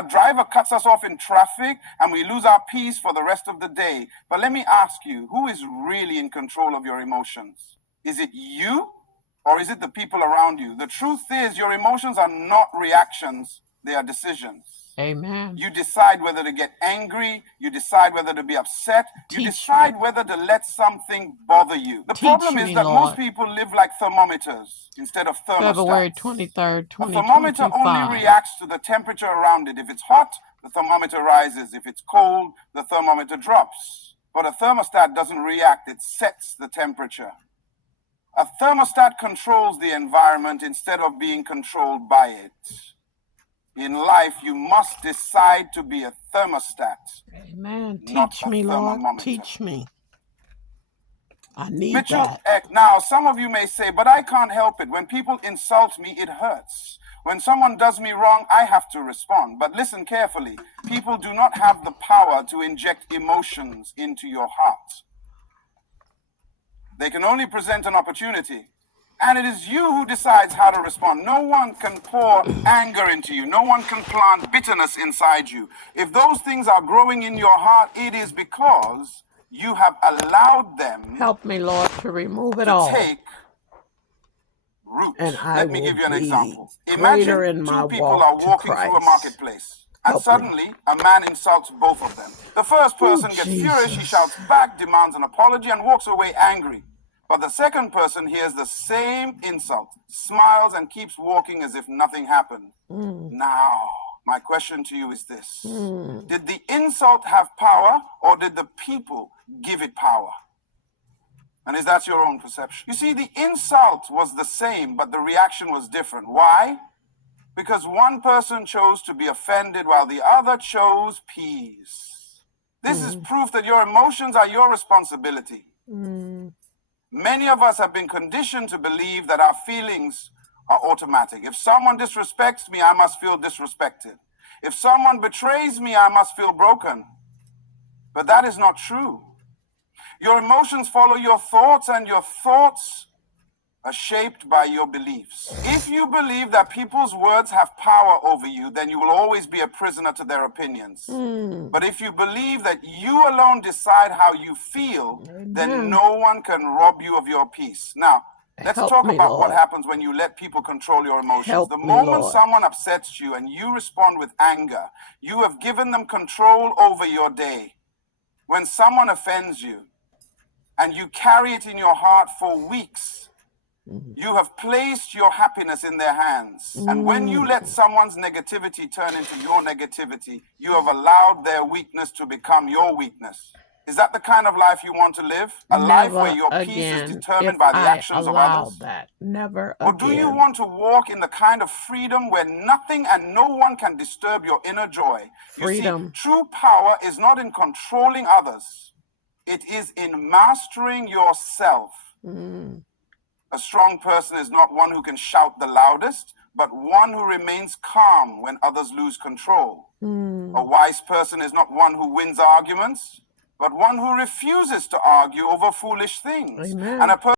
A driver cuts us off in traffic and we lose our peace for the rest of the day. But let me ask you, who is really in control of your emotions? Is it you or is it the people around you? The truth is, your emotions are not reactions, they are decisions. Amen. You decide whether to get angry. You decide whether to be upset. You decide whether to let something bother you. The problem is that most people live like thermometers instead of thermostats. February 23rd, A thermometer only reacts to the temperature around it. If it's hot, the thermometer rises. If it's cold, the thermometer drops. But a thermostat doesn't react. It sets the temperature. A thermostat controls the environment instead of being controlled by it. In life, you must decide to be a thermostat. Amen. Teach me, Lord. Teach me. I need Mitchell that. Now, some of you may say, but I can't help it. When people insult me, it hurts. When someone does me wrong, I have to respond. But listen carefully. People do not have the power to inject emotions into your heart. They can only present an opportunity. And it is you who decides how to respond. No one can pour anger into you. No one can plant bitterness inside you. If those things are growing in your heart, it is because you have allowed them. Help me, Lord, to remove it all. Take root. And Let me give you an example. Imagine two people are walking through a marketplace. And suddenly, a man insults both of them. The first person gets furious. He shouts back, demands an apology, and walks away angry. But the second person hears the same insult, smiles, and keeps walking as if nothing happened. Now, my question to you is this. Did the insult have power, or did the people give it power? And is that your own perception? You see, the insult was the same, but the reaction was different. Why? Because one person chose to be offended while the other chose peace. This is proof that your emotions are your responsibility. Many of us have been conditioned to believe that our feelings are automatic. If someone disrespects me, I must feel disrespected. If someone betrays me, I must feel broken. But that is not true. Your emotions follow your thoughts, and your thoughts are shaped by your beliefs. If you believe that people's words have power over you, then you will always be a prisoner to their opinions. But if you believe that you alone decide how you feel, then no one can rob you of your peace. Now, let's talk about what happens when you let people control your emotions. The moment someone upsets you and you respond with anger, you have given them control over your day. When someone offends you and you carry it in your heart for weeks, you have placed your happiness in their hands. And when you let someone's negativity turn into your negativity, you have allowed their weakness to become your weakness. Is that the kind of life you want to live? A life where your peace is determined by the actions of others? Never again. Or do you want to walk in the kind of freedom where nothing and no one can disturb your inner joy? Freedom. You see, true power is not in controlling others. It is in mastering yourself. A strong person is not one who can shout the loudest, but one who remains calm when others lose control. A wise person is not one who wins arguments, but one who refuses to argue over foolish things. Amen. And a person